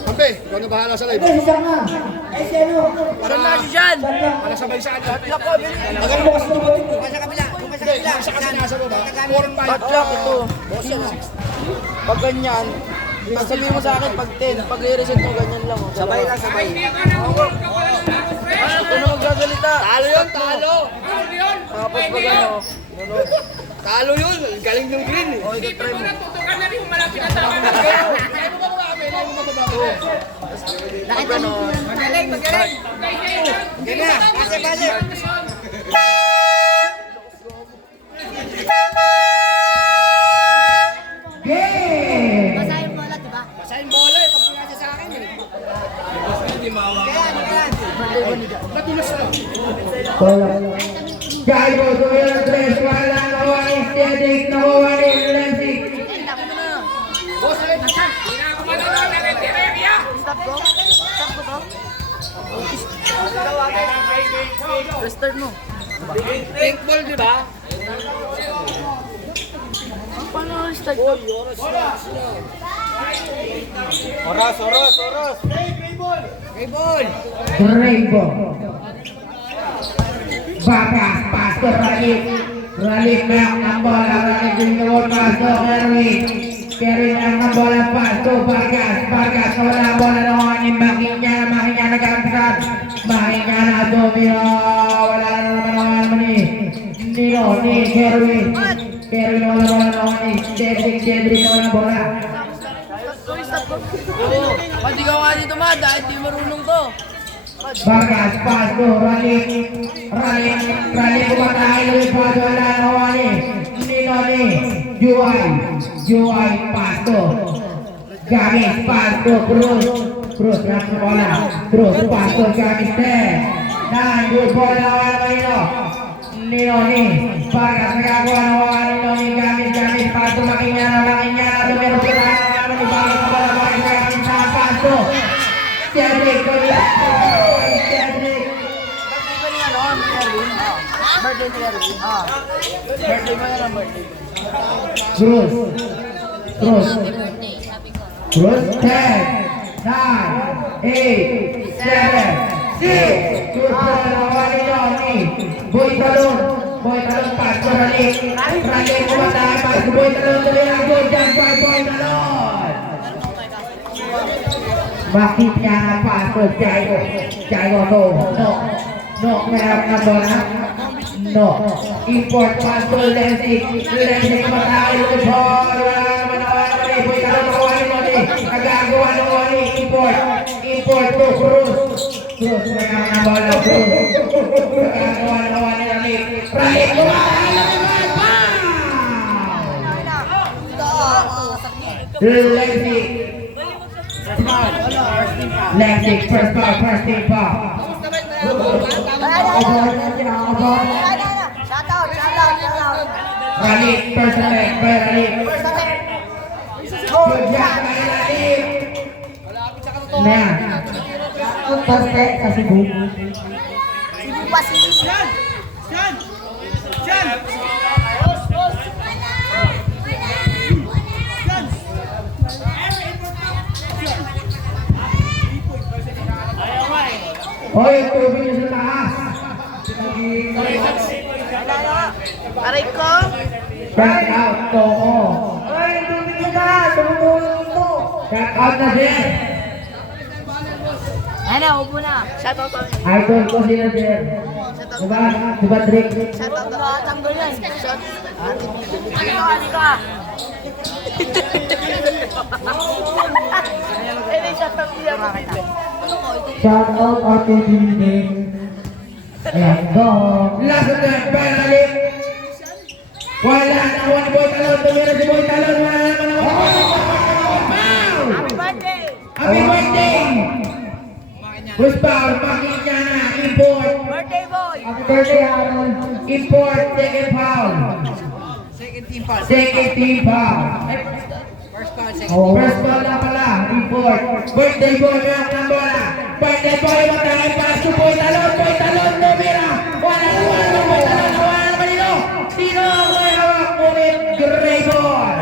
Kampe, ikaw na bahala sa live. Saan na si Jan? Para sabay sa akin. Tagal mo kasi dumating. Sa kabila. Sa kasi nasa baba. 4-5. Tatlak ito. Pag ganyan, sabihin mo sa akin pag 10, pag i-reset mo ganyan lang. Sabay lang, sabay. Ito na magsasalita. Talo yun, talo. Tapos pag ano, Talo yun. Galing yung green eh. o ito try mo. Pag ano, Ganyan, base. Basahin bola, diba? Basahin bola eh. Pag pinasa sa akin eh. Natulas na. Gaibo, tuvieron 3, wala na wani, steady, na wani, Lenzi. Stop ko? Stop ko to? Restart mo. Pink ball, di ba? Paano restart ko? Oras. Rainbow. Bagas, pastor, Ralik na ang bola, Ralik din yung pastor, Kerwin ang bola, pastor, Bagas, wala ang bola na wani, makinya nagkakasad, makinya na domino, wala na naman ni Kerwin wala bola na wani, Cedric na wala bola. Stop ko. Oo. Pati ka nga dito ma, dahil di marunong to. Bagas, pasto, Ralik kumakain ulit pa wala na wani, Juay, pasto, Gamis, pasto, Cruz, lang sa bola, Cruz, pasto, Gamis, good bola na wala Nino, Bagas, nagagawa na wala Gamis, pasto, makinya na, tumero sa tayo ni Bagas, Bagas, Gamis, pasto, Cedric, Birthday ni Erwin. Birthday mo yan ang birthday. Cruz, Birthday, sabi ko. 10, 9, 8, 7, 6, good bola na wali Johnny, Boy Talon, pasto, Ralik kumatay, pasto, Boy Talon, tumira, good dyan, Boy Talon. Bakit niya na pasto, Jaigo, no, meron na bola, no, import pasto, Lenzi kumatay, good bola, Boy Talon, nakawali Johnny, nagagawa ng wali, import to Cruz, meron na bola, Cruz, nagagawa ng wali, Ralik kumatay, Lenzi, first team foul. Shout out. Ralik, first attack, Ralik. Good job, Ralik. Nah, first attack sa Cebu. Cebu pa si Hoy, tubig niyo sa taas. Aray ko. Back out, Toko. Oy, tubig na! Tumutulong ito! Back out na din. Ano, upo na. Shout out. Idol ko sila din. Diba, Drake? Shout out. Tanggal yan. Shout out. Shout out Ate Dini. Ayan, go. Last attack, Ralik. Wala na, Boy Talon. Tumira si Boy Talon. Wala naman. Happy birthday! Happy birthday! Who's foul? Pakinggan na. Import. Birthday boy! Happy birthday, Aaron. Import. Second foul. Second team foul. First ball na pala. Import. Birthday boy. Meron ng bola. Birthday boy. Matangay pa. Boy Talon. Tumira. Wala naman ito. Sino ang may hawak? Ngunit gray ball.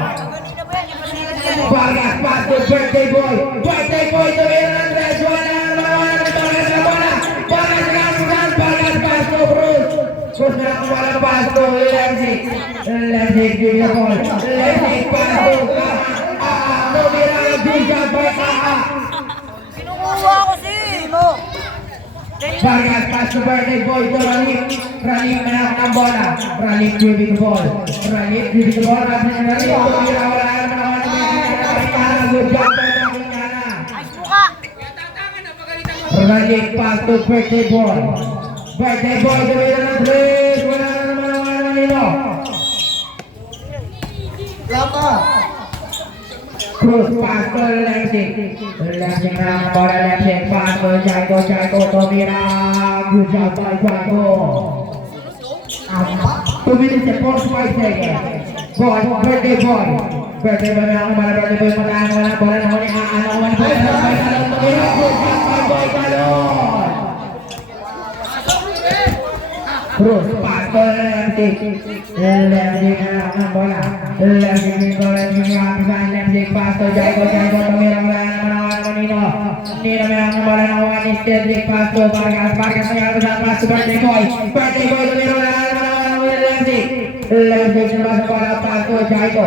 to birthday boy. Birthday boy to Miran Andres. Wala naman ang Vargas na bola. Vargas na Vargas pass to Cruz. Cruz na wala pass to Lemsik. Lemsik give the ball. Lemsik pass to Miran. Good job by Kinukuha ko si Mo. Vargas pass to birthday boy to Ralip. Ralip menak ng bola. Ralip give the ball. Ralip give the ball. Ralip to Miran. Wala naman ang good job by Nakinyana. Buka. Ralip pass to birthday boy. Birthday boy to Miran Andres. Wala naman ang ilo. Cruz pass to Lemsik. Lemsik menak ng bola. Lemsik pass to Jaiko to Miran. Good job by Jaiko. 2 minutes and 45 seconds. Boy, birthday boy. Birthday boy menak ng bola. Birthday boy matahan wala bola na huli. Aanawan boy. Talon to Miran. Good job by boy Talon. Cruz pass to Lemsik. Lemsik menak ng bola. Lemsik pass to Jaiko to Miran. Wala naman Nino. Nino menak ng bola na one Lemsik pass to Vargas. Vargas menak ng pass to birthday boy. Birthday boy to Miran. Wala naman Lemsik. Lemsik menak ng bola pass to Jaiko.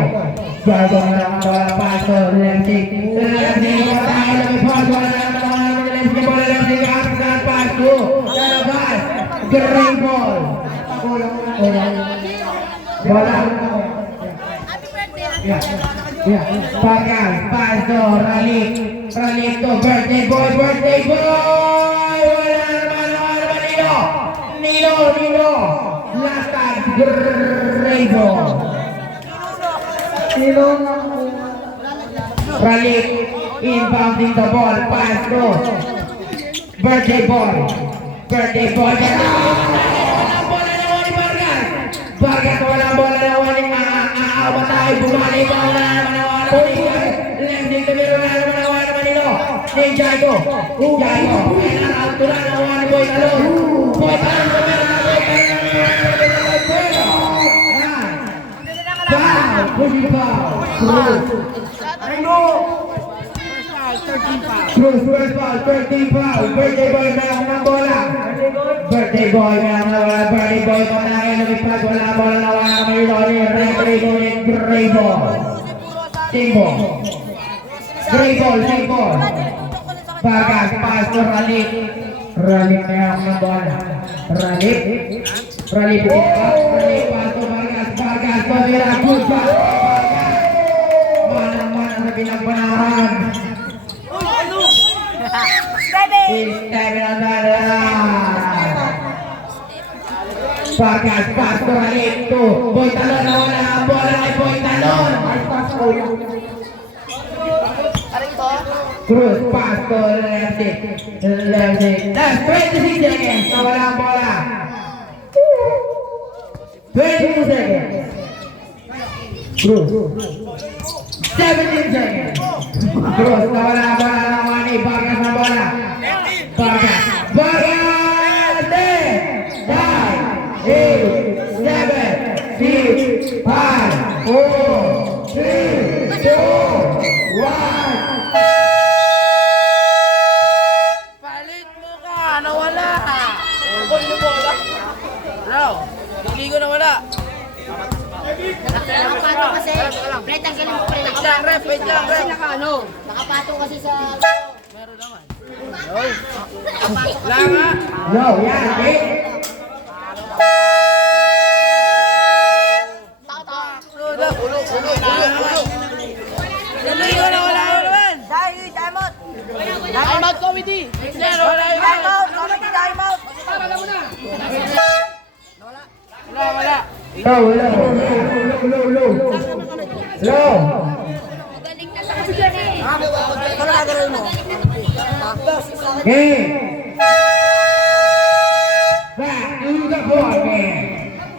Jaiko menak ng bola pass to Lemsik. Lemsik matahan lebih pass. Wala naman Lemsik bola. Lemsik pass to Jalabas. Great ball. Bola. Ya, Vargas, pass to Ralip to birthday boy. Wala naman Nino. Last time, great ball. Ralip inbounding the ball, pass to birthday boy. Vargas walang bola na wali matay bumalik wala naman Lemsik to Miran. Wala naman ilo ni Jaiko kailangan tulan na wali boy Talon to Miran. Pushing foul. Cruz first foul, 13 foul. Birthday boy meron ng bola. Birthday boy panahin lumipad. Wala bola na wala naman ilo ni referee ulit. Great ball. Same ball. Vargas pass to Ralip meron ng bola. Ralip pass to Vargas to Miran. Good pass. Mana sa pinagpanahan. Vargas pass to Ralip to Boy Talon na wala ang bola kay Boy Talon. Cruz pass to Lemsik. Last 26 seconds na wala ang bola. 22 seconds. Cruz 17 seconds. Cruz na wala ang bola ng Wani. Vargas na bola. Vargas 10, 9, 8, 7, 6, 5, 4, 3, 2, 1. Palit mo ka, nawala. Ball mo bola. Raw, hindi ko nawala. Nakapato kasi. Pre, tanggalin mo pre. Wait lang, ref. Nakapato kasi sa... Meron naman. Wala nga. No, yan, okay? Hindi ko nawala naman. Time out committee. Wala yun. Committee, time out. Wala. Low. Magaling na sa kanya eh. Ano gagawin mo? Game. Back to the ball game.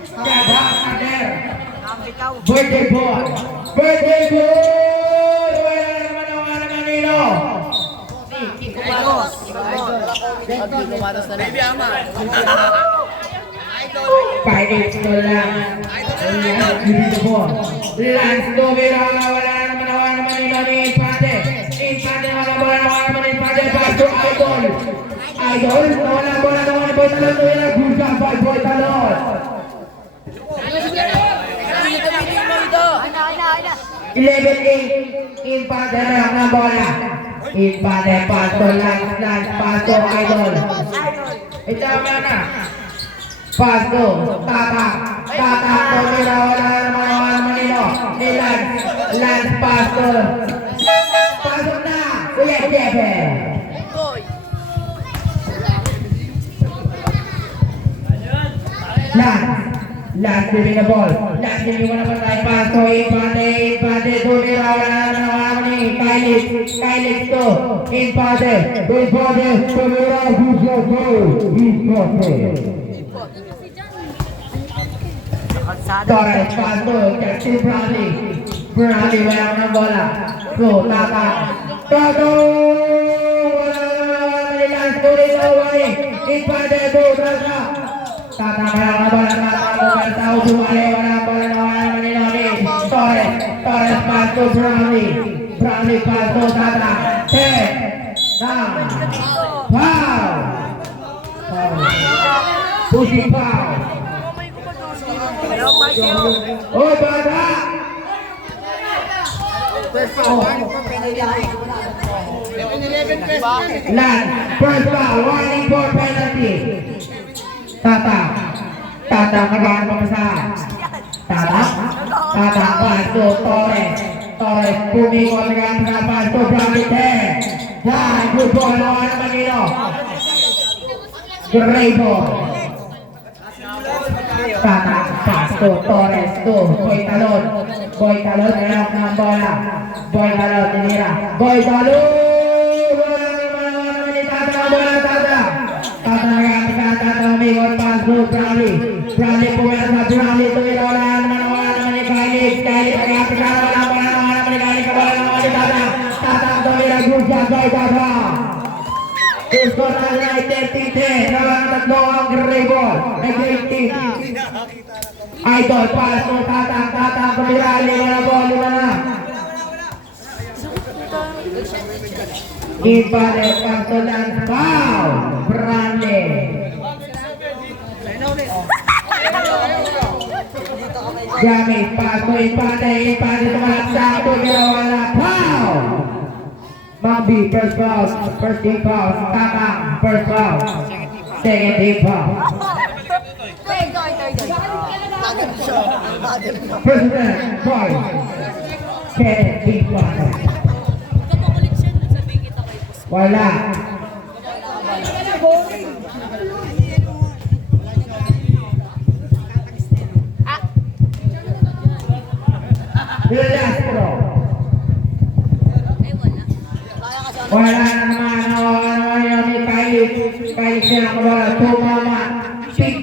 Stand up and there. Birthday boy. Wala naman nino. Baby ama. 5-8 to lang. Lance to Miran. Wala naman nino ni Pate. to Idol. Idol, nawala bola naman ni Boy Talon. Tuwira, good job by Boy Talon. 11-8, empate lang na bola. Empate, paso, last, paso, Idol. Ito na. Paso, tatak, tumira, wala naman nino. Lance, paso. Pasok na, Kuya Jefe. Last giving the ball. Last giving one of the pass to Impade, tumira, wala naman ni Kylie to Impade, tumira, good job, Torres, paso, Captain Bradley, wala ng bola. So, tata, Toto, wala Lance to rin away. Impade, tata. Tata, wala bola, tata, sumali, wala bola, wala Maniloni. Torres, paso, Bradley, paso, tata. 10, 9, foul. Pushing foul. Oh, bata! Land, first foul, warning for penalty. Tata, nagaan pa sa Tata, paso, Torres, pumikot, nagaan pa sa paso, Bramite. Yan, good ball, naman naman nino. Great ball. Tata, paso, Torres, Boy Talon, meron ng bola. Boy Talon, tinira. Boy Talon! Tata, Tata, umikot, paso, Bradley, pumira sa Bradley, tumira, wala naman ni Kylie, nagkakita, wala naman ni Kylie, wala naman ni Tata, tumira, good job, Boy Tata. Score na right, 13-10, nalang tatlo ang gray ball, nag-18. Idol, paso, Tata, tumira, lima na. Impade, paso, Lance, foul, Brande. Jamie, paso, Impade, tumalaksak, tumira, wala, foul. Mambi, first foul, first team foul, Tata, first foul, second team foul. First man, foul, second team foul. Wala. Lastro. Wala naman yun ni Kylie siya wala. Tumama. Big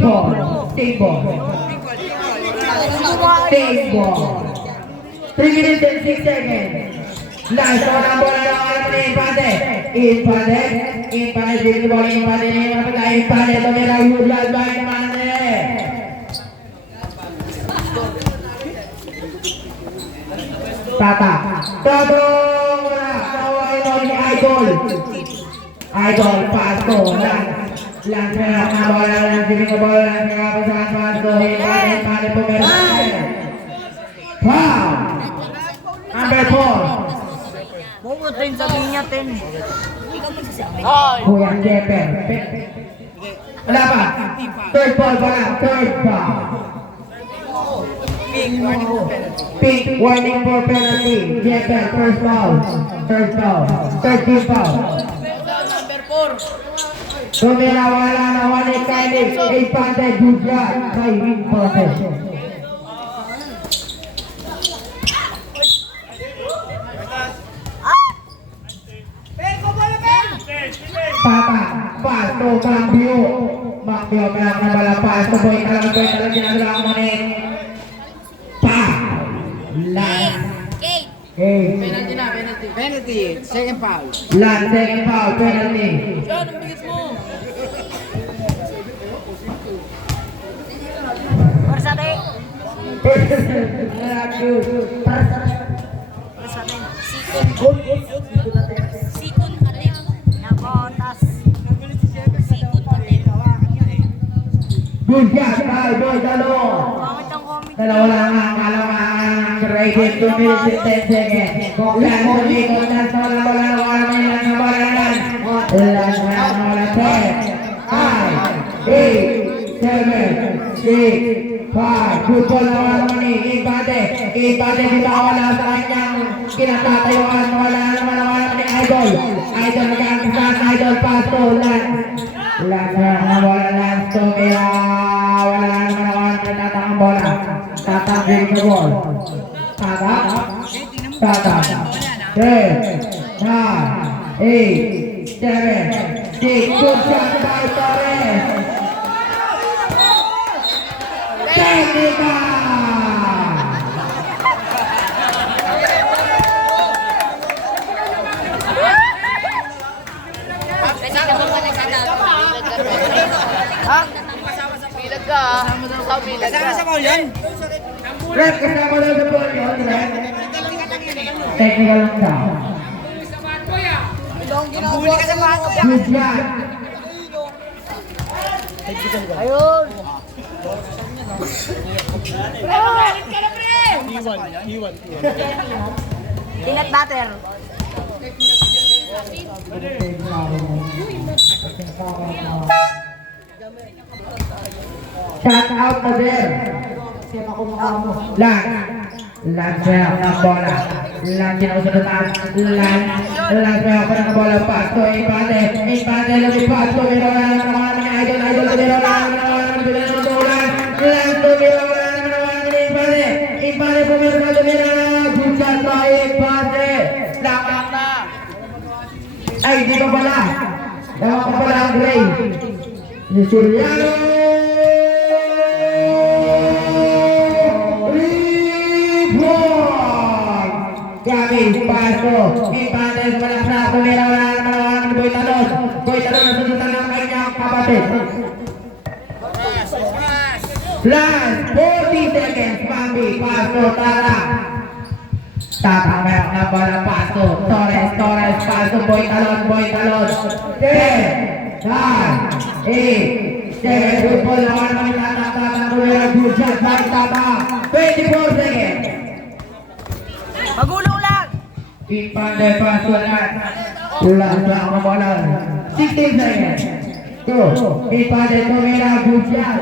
ball. 3 minutes and 6 seconds. Last one ang bola ng alam ni Impade. Impade, bigyan bola Impade niya. Mapagay Impade, tumira Woodland, bahay naman niya. Tata, Toto, naway mo ni Idol, paso, Lance meron na bola, bigyan bola, nakapasahan paso, Impade, pumira niya. Foul! Number 4. Bumo 10 sabihin niya 10. Kuya Jepe. Wala pa. Third ball. Pink, warning for penalty. Jepe, first foul. Third team foul. Tumira, wala na, wala Kylie. Impade, good job. Kay Impade. Tata, paso, cambio, meron na bala, paso, boy talaga, ginagawa mo ni Lance. Penalty, second foul. Lance, second foul, penalty. Persate. Sikon atin. Nakon. Good shot by Boy Dalo. Dalawa lang ang kalamangan. Rated 2 minutes and 10 seconds. Buksan mo dito na sa wala may lang na balalan. Ulan na wala 10, 5, 8, 7, 6, 5. Good ball na wala ni Ibate. Ibate dito wala sa kanyang kinatatayuan. Wala naman ni Idol. Idol magkakasan. Idol pass to Ulan. Ulan na wala lang. Tumira. Wala naman nagtatakang bola. Tatakbin sa ball. Tatak. 10, 9, 8, 7, 6. Good shot by Torres. Technica. Bilag ka ha. Bilag Kasama ka. sa ball yan. Rep, kasama daw sa ball yun, Rep. Technical lang daw. Huli ka sa bato. Good shot. Ayun. Peanut butter. Shot out na din. Lang. Lang siya ng bola. Lang sinusunutan. Lang siya ako ng bola. Pasto, Ibate. Ibate lumipas. Tumiro na naman ng Idol. Idol tumiro na naman ng Ulan. Lang tumiro na naman ng Ibate. Ibate tumiro na. Good shot by Ibate. Lapak na. Ay, di pa pala. Lapak pa pala ang Gray. Si Suriano. Gabi, paso, Ibanez, walang sa tumira, wala naman ng Boy Talon. Boy Talon, nasusutan ng kanyang kapatid. Last 40 seconds, Bambi, paso, Tara. Tatanggap na bola, paso, Torres, paso, Boy Talon. 10, 9, 8, 7, good ball naman ng tatak, tumira, good shot, by Tata. 24 seconds. Magulong lang. Ipandai pasukan ulang ang bola 16 seconds. Go. Ipandai tumira Gujat.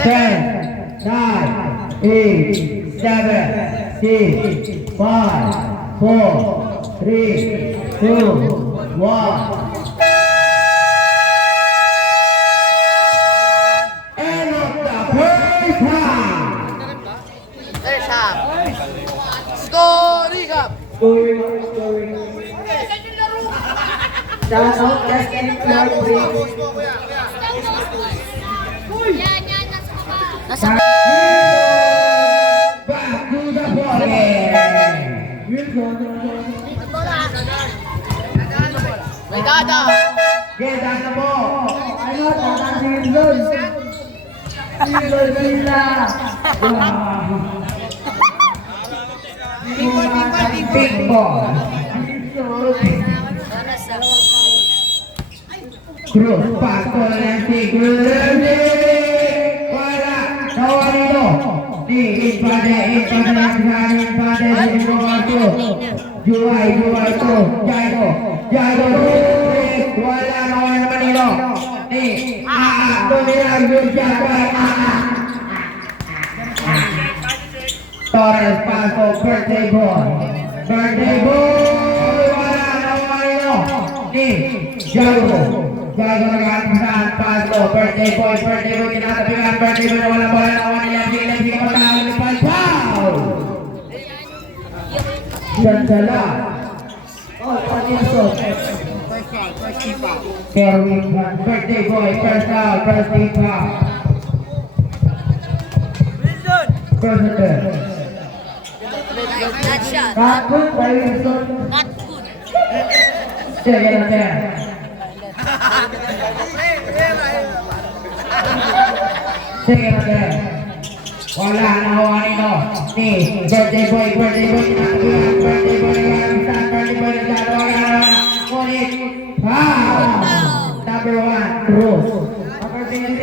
10, 9, 8, 7, 6, 5, 4, 3, 2, 1. End of the first half. There's half. Story up. Shout out Justin Clark. Nasa Back to the ball game. may dada. Get on the ball. Ano, tatasin doon. Sila. Big ball. Cruz, paso lenti, wala, nawari ito. Ni Impade, Juway to, Jaido, wala, nawari naman ito. Ni, tumira, good shot by Torres, paso, birthday boy, wala, nawari ito. Ni, Jaido nagkakasahan, paso, birthday boy, kinatabihan, birthday boy na walang bola, nawan nila, hindi ka matahal, lipas, foul! Sandala. Kerwin, birthday boy, first foul, first team foul. President. Not shot. Kakun, by Wilson. Not good. Sige natin. Sige natin. Wala na hawa nito. Ni birthday boy, kinatabihan, birthday boy nagkakaroon. Ngunit, foul! Number 1, Cruz. Opportunity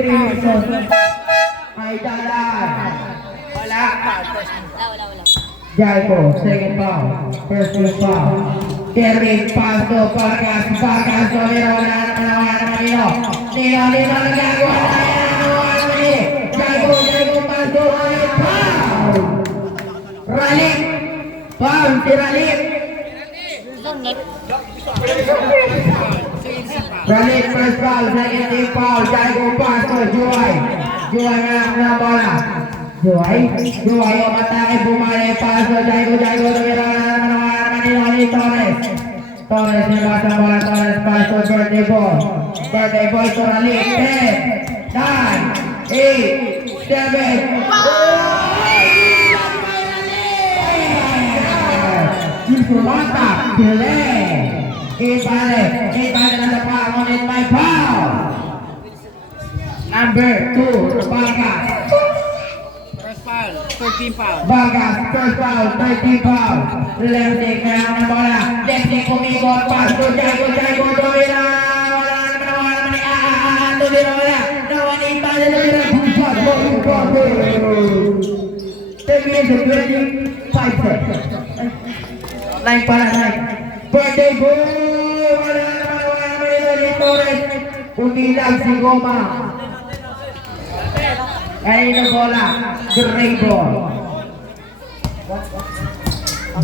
may dalan. Wala. Jaiko, second foul. First foul. Kevin, pasto, Vargas, Domino, wala naman Nino. Nino, nagagawa na yan. Jaiko, pasto, foul. Ralik. Foul, si Ralik. Ralik, first foul, second team foul. Jaiko, pasto, Joy. Joy na bola. Joy, matake, bumalik, pasto, Jaiko, Domino, Torres. Torres yung bata bola, Torres pasto, birthday boy. Birthday boy to Ralik. 10, 9, 8, 7. Yusumata, delay. Ibalik na sa pa, ngunit may foul. Number 2, Vargas. First foul, 13 foul. Vargas, first foul, 13 foul. Lefty, kaya ang bola. Lefty, kumikot, pasto, Jaiko, Domina. Wala naman ni Domina, wala. Nawan, ibalik na nila. Bumpat. 10 minutes and 25 seconds. Line para line. Birthday boy. Wala naman ni Torres. Umilang si Goma. Ayun ang bola. Great ball.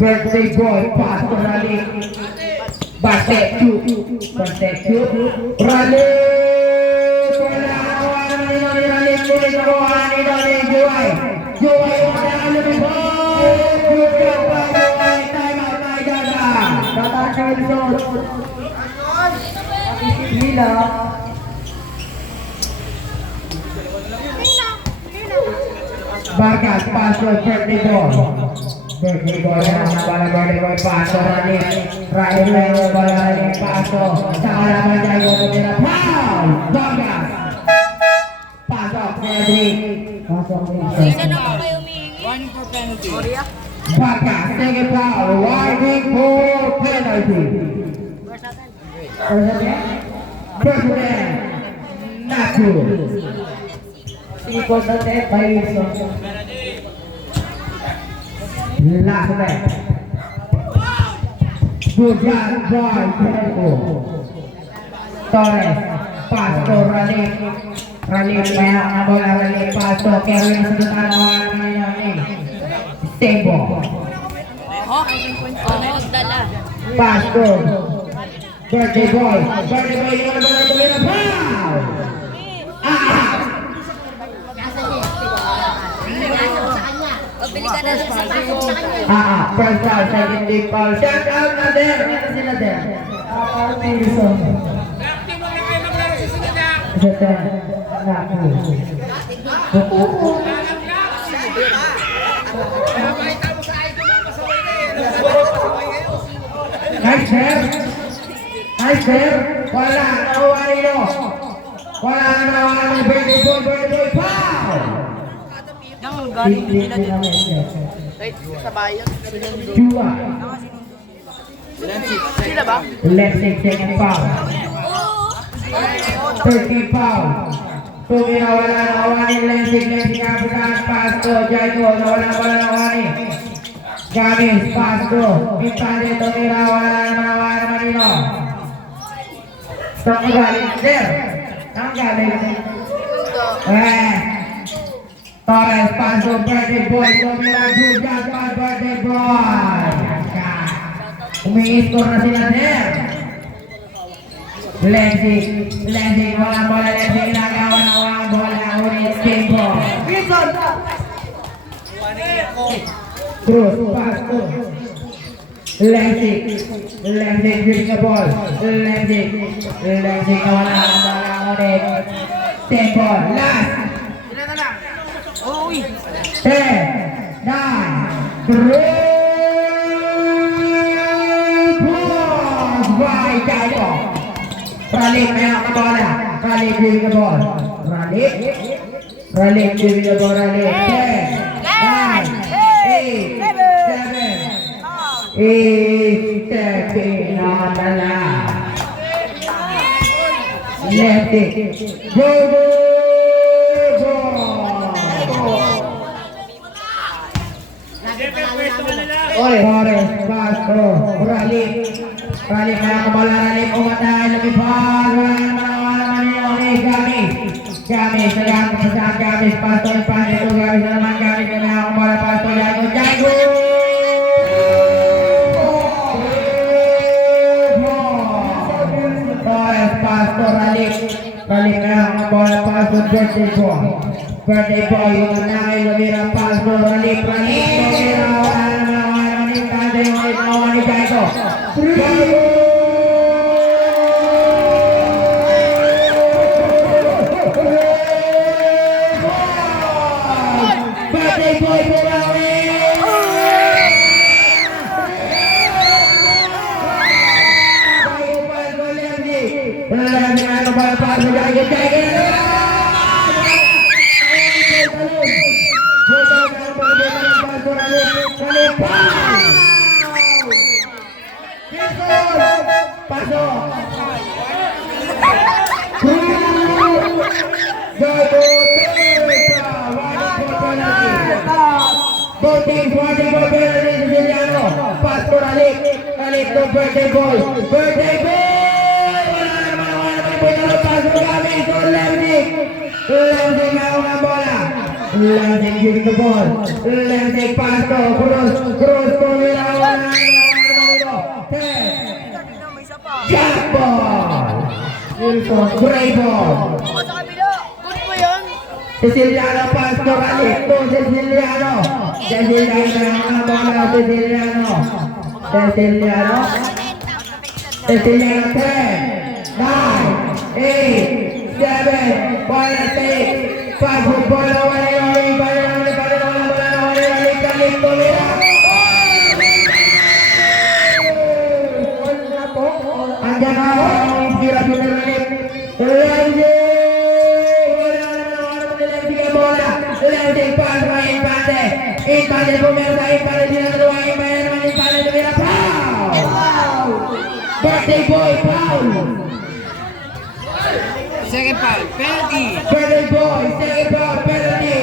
Birthday boy. Pass to Ralik. Basket shoot. Ralik. Wala naman ni Ralik. Tuloy sa kuha ni Ralik. Joy. Wala lumibol. Good job pa Joy. Time out na Dada. Dada Nelson. Hila. Vargas, paso, birthday ball. Birthday ball na bola, birthday ball, paso, Ralik. Ralik, bola, Ralik, paso. Sa kalaban niya yung tumira. Foul! Vargas. Pasok, Cedric. Pasok, Warning for penalty. Vargas, second foul. Warning for penalty. First man. Not good. Equals the net by Wilson. Last man. Good job, boy. Torres. Pass to Ralik. Ralik banyak na bola. Ralik pass to Kevin. Sebentar ini. Tempo. Pass to Birthday boy. Birthday boy yung bola ito na foul. First foul, second big foul. Shout out na there. Ito sila there. Wilson. Ito. Nice sir. Wala. Nakuha nyo. Wala na nakuha ng birthday boy. Foul. Sa bayan. Jua. Sila ba? Left leg second foul. 13 foul. Tumira wala nakuha ni Lensing kapitan. Pasto. Jaiko. Wala nakuha ni Gamis. Pasto. Impande. Tumira wala nakuha nino. Stop galing there. Ang galing. Torres, Paso, birthday boy, Domina, Judas, birthday boy. Umi-score na sila there. Lensing, walang bola, Lensing, nagawa na walang bola, ulit, tempo. Cruz, Paso. Lensing, dribble the ball. Lensing, wala na bola, ulit. Tempo, last. 10, 9, 3, by Jaiko. Ralik kaya ang bola. Ralik dribble the ball. Ralik dribble the ball. 10, 9, 8, 7, 8, 7 na. Left it. Go. Oy, Flores, Castro, Rally na bola, Rally umatay, lumipad, wala naman yung Gamis, sedang Gamis, Pastor, Pasto, Gamis naman, Gamis na bola, Pastor, Jago, Flores, Pastor, Rally na bola, Pastor, birthday boy, yung nanay, lumira, Pastor, Rally, lumira, birthday boy, birthday boy, wala naman po na pasok kami, so Levnik na una bola, Levnik giving the ball, Levnik pasto, cross, kumila, wala naman, jump ball, gray ball, Siciliano pasto, Ralito, Siciliano na bola, Siciliano, 10, 9, 8, 7, 1, 5, bola, andiyan na ang inspirasyon ng Levnik, pass by Infante, pumersa, Infante, dinadalawa, Infante, tumira, foul! Birthday boy, foul! Second foul, penalty. Birthday boy, second foul, penalty!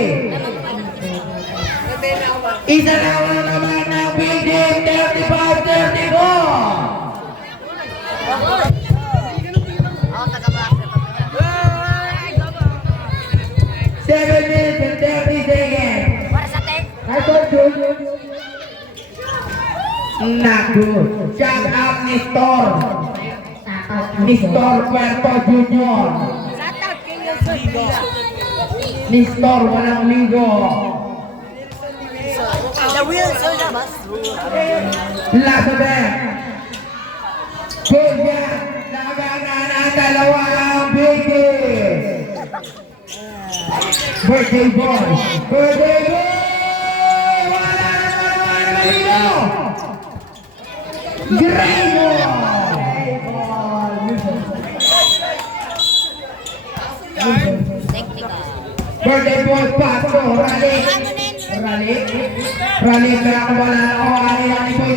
Isa na naman ng big game, 35-34! 7 minutes and 30 seconds. I told you. Not good. Shut up, Nestor Puerto Junior. Nestor walang linggo. Last of them. Good yan. Nagagaan ang dalawa ang bigis. Birthday boy! Birthday boy! Wala naman dito! Gray ball! Birthday boy, Pasto, Rally, kaya ko wala na ako, Rally, Boy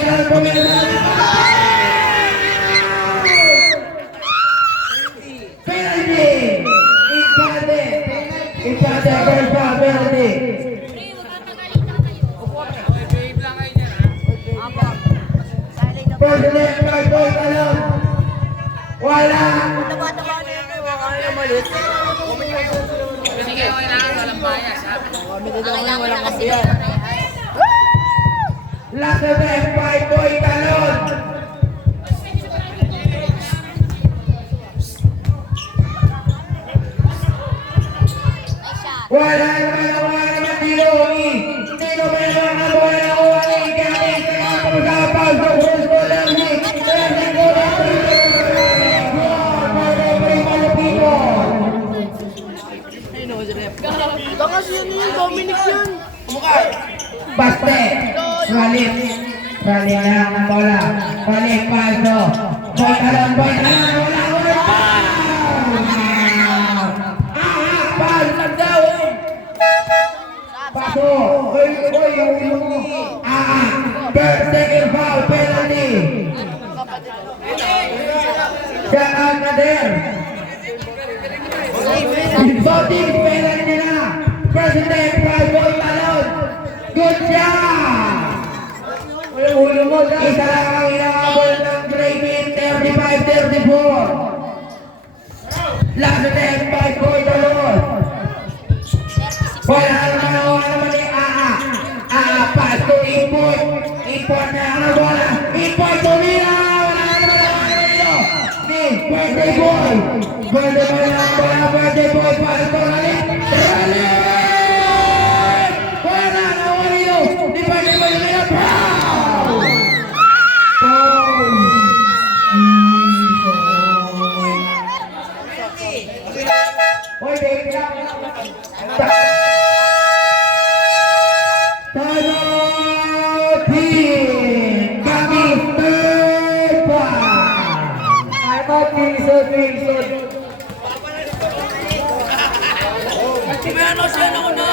Talon, pumirsa na! Penalty! Infante, first foul, penalty! First left, Boy Talon! Wala! Sige, kailangan walang bias, ha? Kailangan kasi Last of them, Boy Talon! Wala naman Dilongi! Sino ba naman ang buhay na uwali? Kaya sa pagkapal sa Hulgo Levnik! Levnik ko na Baste! Ralik na ang bola. Ralik, Pasto. Boy Talon, wala! Paul, nagdawin! Paso! Second foul, penalty! Shut out na there! Voting penalty na! President Paul Boy Talon! Good job! Isa lang ang inaabol ng grade 35-34. Last attempt by Boy Dolor. Wala naman ni pass to import. Import na ang bola. Import tumira. Wala naman dito. Ni Birthday Boy. Birthday Boy na ang bola. Birthday Boy pass to Rally. Wala naman dito. Ni Birthday Boy na foul. Hoy, Dave lang. Timeout team. Kami third one. Timeout Wilson. Ano siya na una?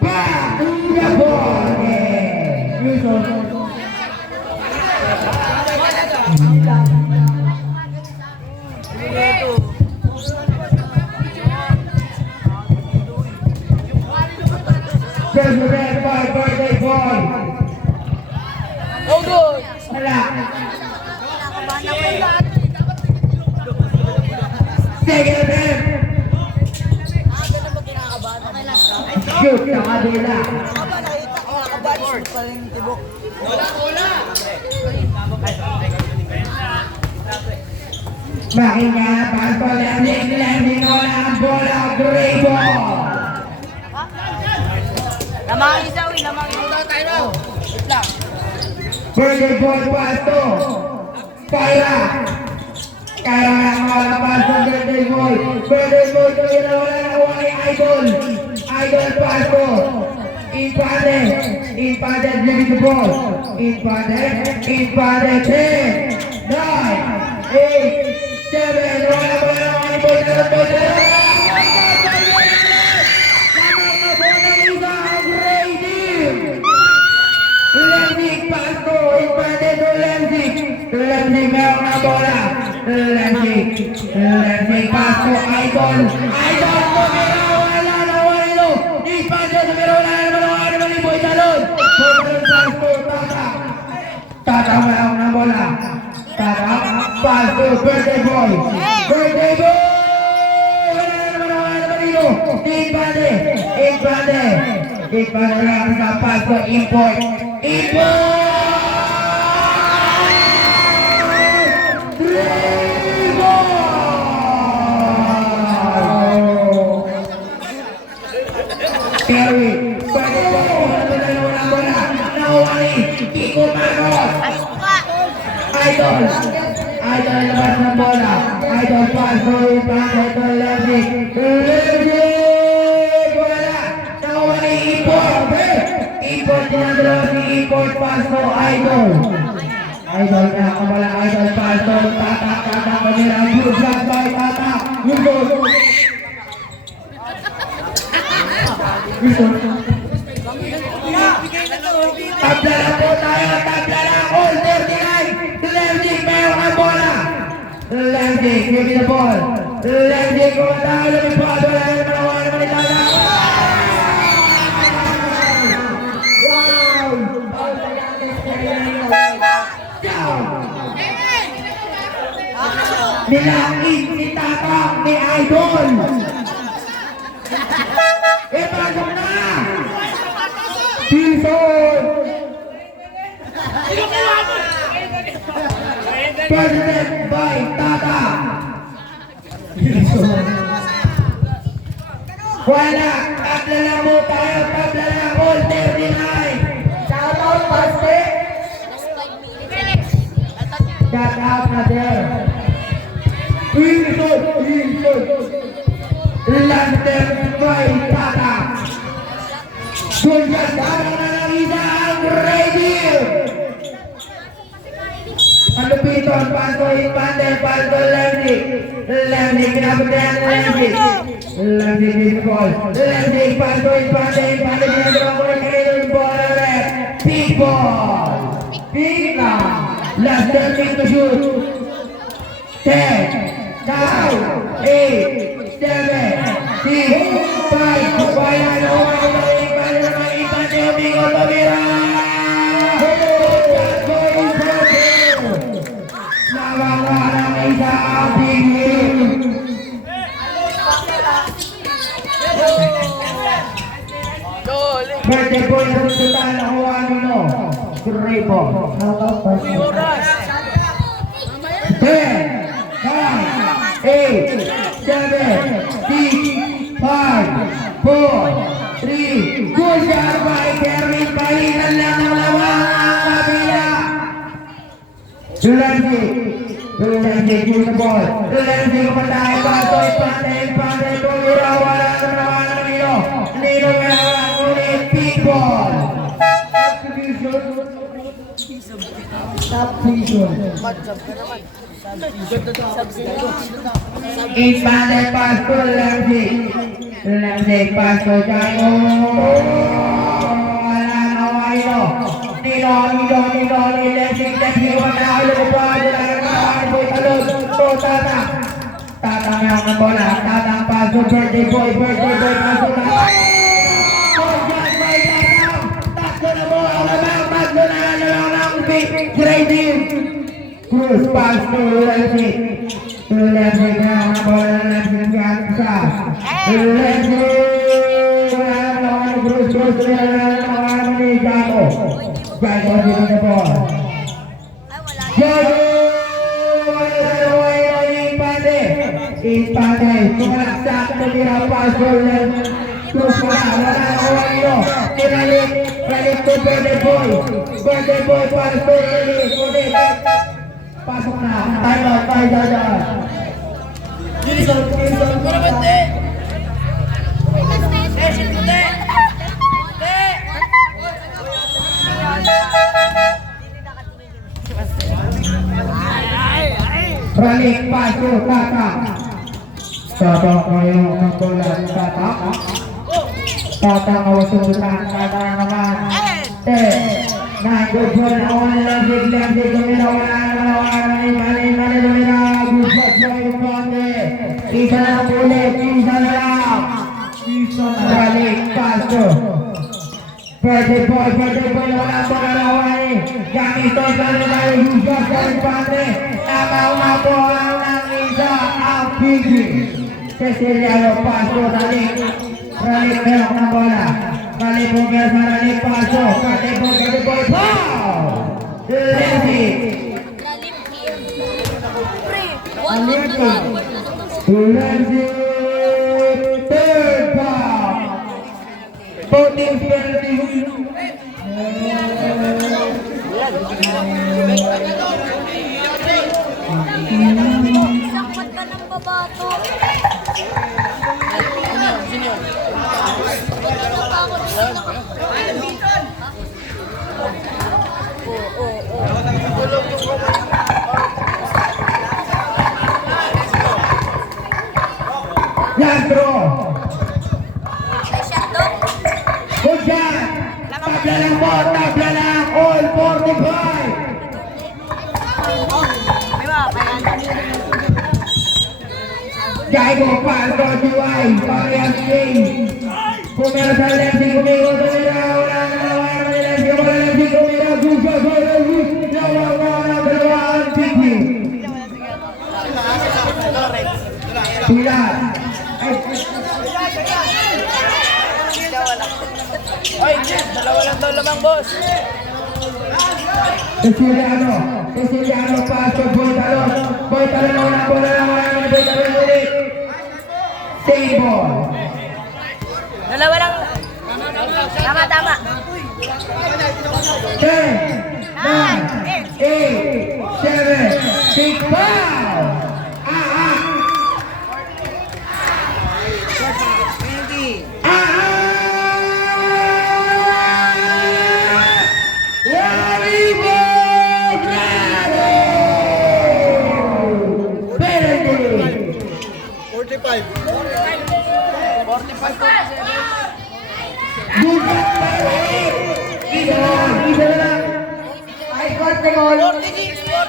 Back to the ball game. Wilson. Just red by birthday boy. Oh, good. Wala. Second attempt. Shoot na kabila. Makina, pass to landing, wala ang bola, great ball. Lamang isa, uy. Lamang isa. Wait lang. Birthday boy pass to Kyra. Kyra ang wala pass to birthday boy. Birthday boy to yun na wala nakuha ni Idol. Idol pass to Infante. Infante giving the ball. Infante 10, 9, 8, 7. Wala ba nakuha ni Boy na boy na Lensing pass to Infante to Lensing. Lensing meron na bola. Lensing pass to Idol. Idol tumira, wala na wala. Infante tumira, wala naman ni Boy Talon. Boy pass to Tata. Tata meron na bola. Tata pass to Birthday Boy. Birthday Boy. Wala naman dito. Infante lang sa pass to Import. Kerry, pwede ba wala bola? Nawali, Kiko Maros. Idol labas ng bola. Idol pass to Infante to Levy. Wala, nawali Import dinadala si Import pass to Idol. Idol na kamala, Idol pass to Tata kanila. Good shot by Tata. Wilson. Tabla na po tayo, tabla na. All 39. Lending, meron ang bola. Lending, give me the ball. Lending, kung tayo lumipad, wala naman ako naman ni Tata. Nilangin ni Tata ni Idol. Pasok na! Wilson! President by Tata. Wilson. Wala! Tabla na mo tayo! Tabla na! All 39! Shout out, Paste! Shout out na there! Wilson! Lander by Tata. Sulyat darang na ng isang ready. Alupiton, Pasto, Infante, Pasto, Lemni, kinabutan na Lemni baseball. Lemni, Pasto, Infante, ginagawa ko ng kayo yung ball ulit. Big ball. Big lang. Last 13 to shoot. 10, 9, 8, 7, 6, 5. Bayan na umakinig. Bali na makita niyo. Bigo tumira. Nawala ng isa ang bigil. Birthday boy sa total na kuha nyo. Gripo. 10, 9, 8, 7, 6, 5, 4, 3, 2, 1, by Kerwin, balikan lang ng lawang ang kabila. Dulansi, shoot the ball. Dulansi, kumatay, patoy, patay, tumira, wala naman ng Nino. Nino meron ulit, people. Substitution. Inbound pass to Lamsi. Lamsi pass to Jayo. Wala na Waino. Nino, Lamsi, kumatay, lumabas, boy, talon, to Tata. Tata meron ng bola, Tata pass to birthday boy, pass to Tata. Cruz pass to Lamsi. Lamsi na bola Lamsi Gansa. Lamsi wala na Cruz wala ni Jago. Jago din na ball. Jago wala Impande. Tumalaksak na nila pass to Lamsi. Cruz wala na Balik to birthday boy pass to Lamsi. Pasok na. Time out. Jason. Balik pasok Tata. Tata kayo ng bola Tata. Tata kawasundutan. Tata naman. 10, 9, good ball. Awan lang tumira. Wala tumira. Good ball. Isa na lang ulit. Isa na lang. Balik pasok. Birthday boy. Wala pagkalawan. Gamit to sa nilay. Good ball. Padre. Nakaw na po ang isa ang Piggy. Ceciliano pasok. Ralik meron ng bola. Balik po kaya sa ralik pasok. Birthday boy. Pow! Lamsi. Lamsi. Third foul. Both teams penalty. Sakot ka ng babato. Yastro. Ay, shot doon. Good shot. Tabla lang po. All 45. Jaigo paso Juway. Parehas game. Kumira sa Lamsi. Kumira. Wala na naman ni Lamsi. Kumira. Gusto. Nawawala. Dalawang Piggy. Pilar. Ay, dalawa lang daw lamang, boss. Ceciliano paso Boy Talon na wala bola Boy Talon ulit. Save ball. Dalawa lang. Tama. 10, 9, 8, 7, 6, foul! Isa na lang. Ay, 46 po.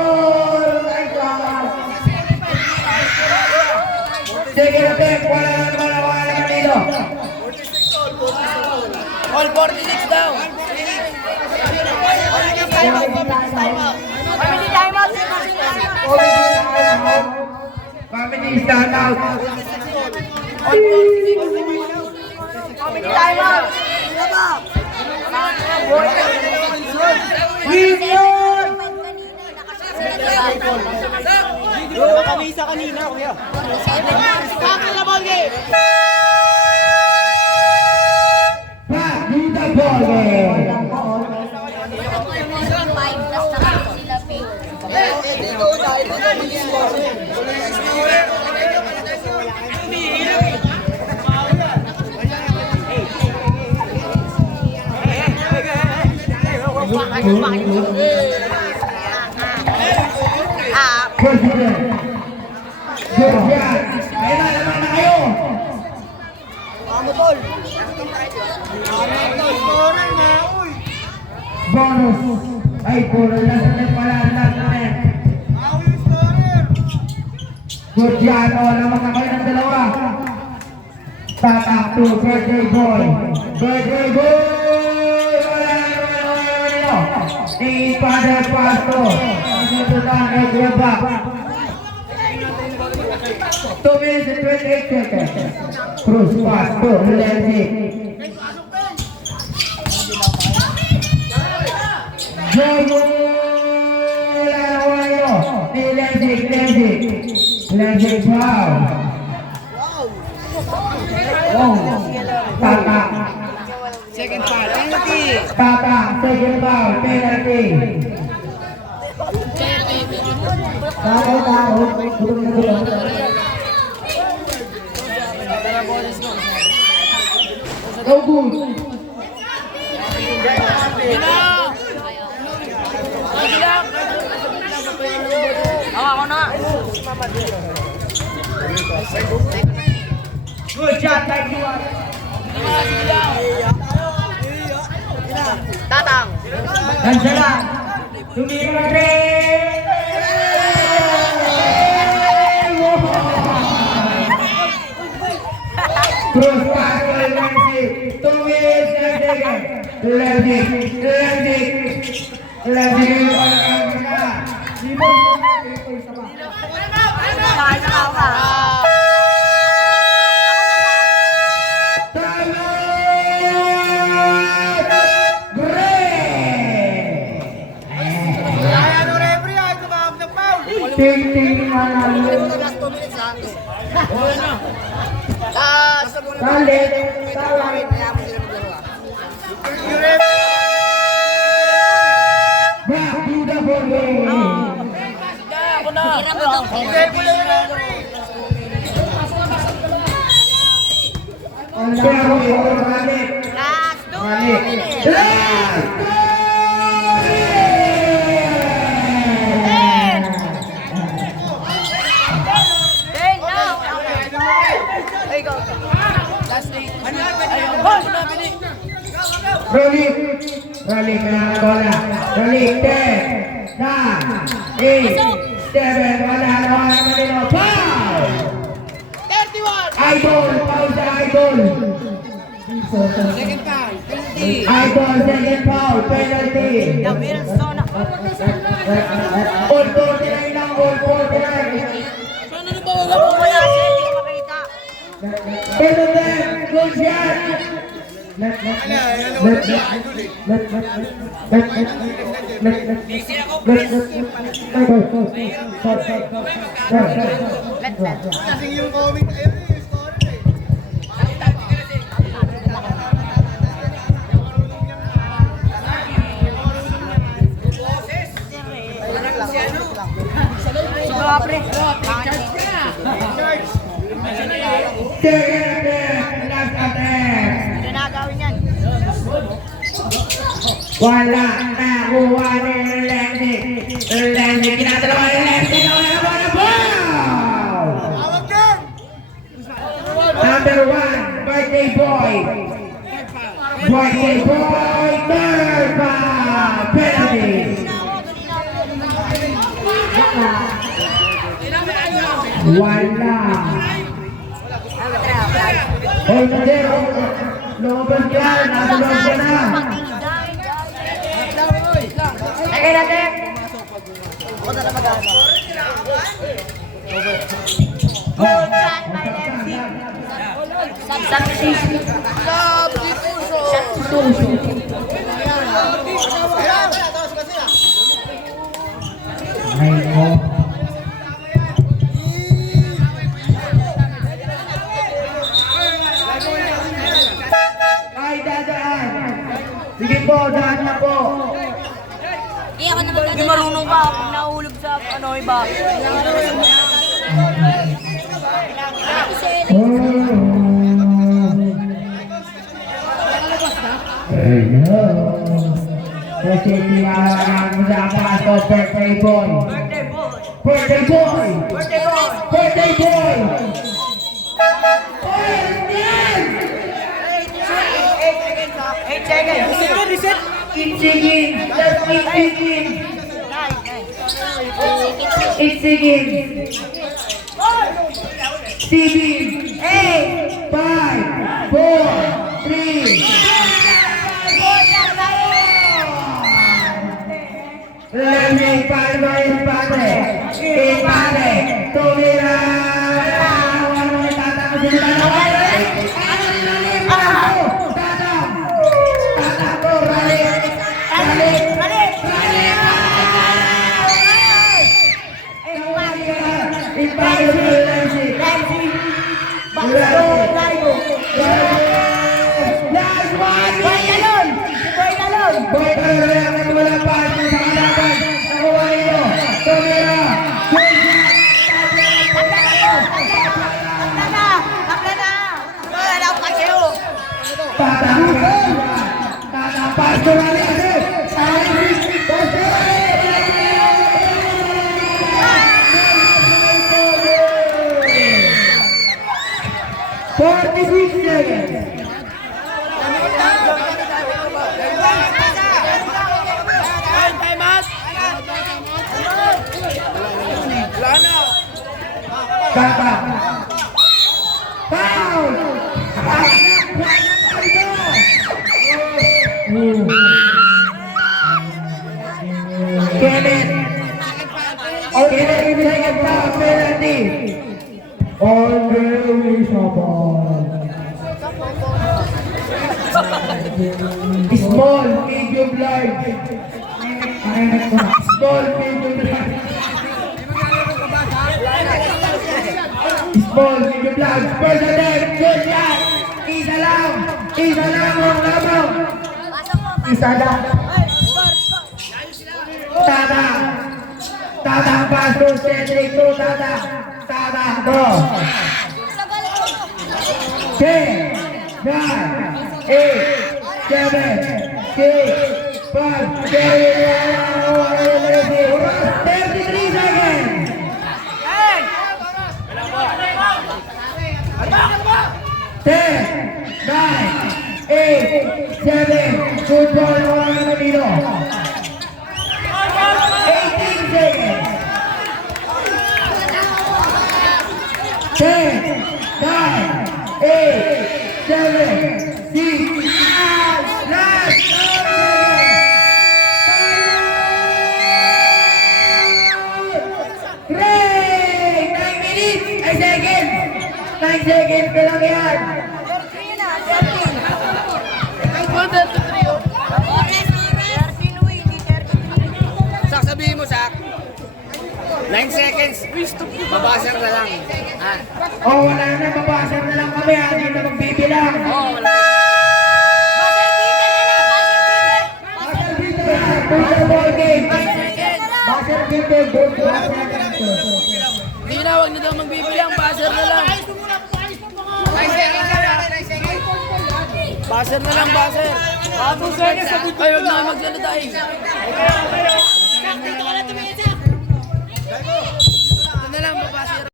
goal! Ay, God! Sige na, Tek. Wala naman dito. All 46 daw. Family timeout. Family stand out. Family timeout. Kamisa kanina, kuya. Back to the ball game. President. Good job. Ayun na, naman na kayo. Bonus. Ay, puro lang sa net pala. Last net. Good job. O, naman na kayo ng dalawa. Tatak to birthday boy. Birthday boy! Wala nyo. Ni Father Pasto. Ito na, nagraba. 2 minutes and 28 seconds. Cruz Pasto, Lenny. Jogo! Wala nyo. Ni Lenny foul. Wow. Tata. Second foul. Penalty. Tata, second foul, penalty. Tao. No good. Ako na. Good shot, thank you. Tatang. Ansala. Tumira na rin. Cruz Pasto, Lenny. 2 minutes and seconds. Lenny. Ting nga namin. Talit. Back to the ball game. Pero balik. Last 2 Balik. minutes. Last Rolik ka na bola. Rolik 10, 9, 8, 7, wala naman nila. Foul! 31! Idol, foul sa Idol. Second foul. Penalty. Idol, second foul, penalty. All 49 lang, all 49. Wala siya, hindi ko makita. Penalty, good shot. Last attempt. Ginagawin yan. Wala nakuha ni Lenny. Lenny, kinatalawa ni Lenny. Wala na bola. Ball! Number 1, birthday boy. Birthday boy, third foul. Penalty. Wala. Hoy, Nadero. Lumabas ka. Nasa loob ka na. Lagay natin. Ako na mag-ano. Good shot by Lemsy. Substitution. Ay, ko. Ay, dadaan. Sige po, daan na po. Ako na mag-ano. Hindi marunong ka. Pag nahulog sa ano, iba. Hello. Kasi tinawagan mo sa pato, birthday boy. Birthday boy. Birthday boy. Oh, yan! 8 seconds. Reset. Itigin. Just itigin. Itigin. Tigin. 8, 5, 4, 3. Leming palma empate. Empate. Tumira. Ano yung tatang sinunod? Tata. Foul. Kenneth. Kenneth, second foul penalty. Unbelievable. Small, medium, large. Small, medium, large. Small, medium, large. First attempt, good shot. Isa lang ang laban. Isa lang. Tata. Tata ang pass to Cedric to Tata. Tata to. 10, 9, 8, 7, 6, 5, 33 seconds. 10, 9, 8, 7, good ball, wala na dito. 18 seconds. 10, 9, 8, 7, 6, last. Break! 9 minutes! 9 seconds! 9 seconds na lang yan! Sasabihin mo, Sak. 9 seconds. Babasar na lang. Ha? Oh, wala na, mabasar na lang kami, hindi na magbibilang. Oo, wala. Buzzer beater, buzzer ball game. Buzzer beater, buzzer Hindi na, huwag na daw magbibilang. Buzzer na lang. 9 seconds na lang. 9 seconds. Buzzer na lang, buzzer. 2 seconds. Ay, huwag na magsalita eh. Ito na lang, babuzzer.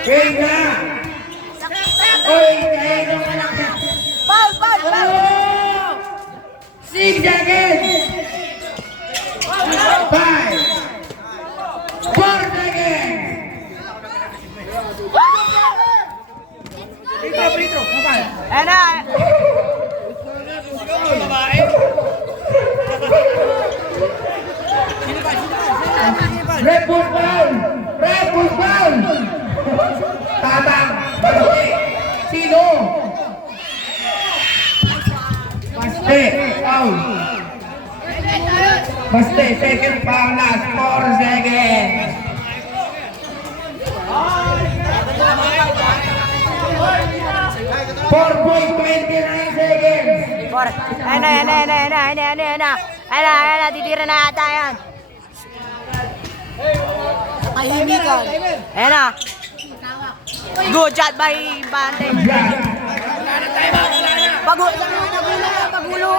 Game na! Oy, kayo naman ang... Foul! 6 seconds! 5, 4, 3, Basta, second foul last 4 seconds. 4.29 seconds. Ayun na, titira na ata yan. Tahimikan. Ayun na. Good shot by Bante. Yan. Pagulo.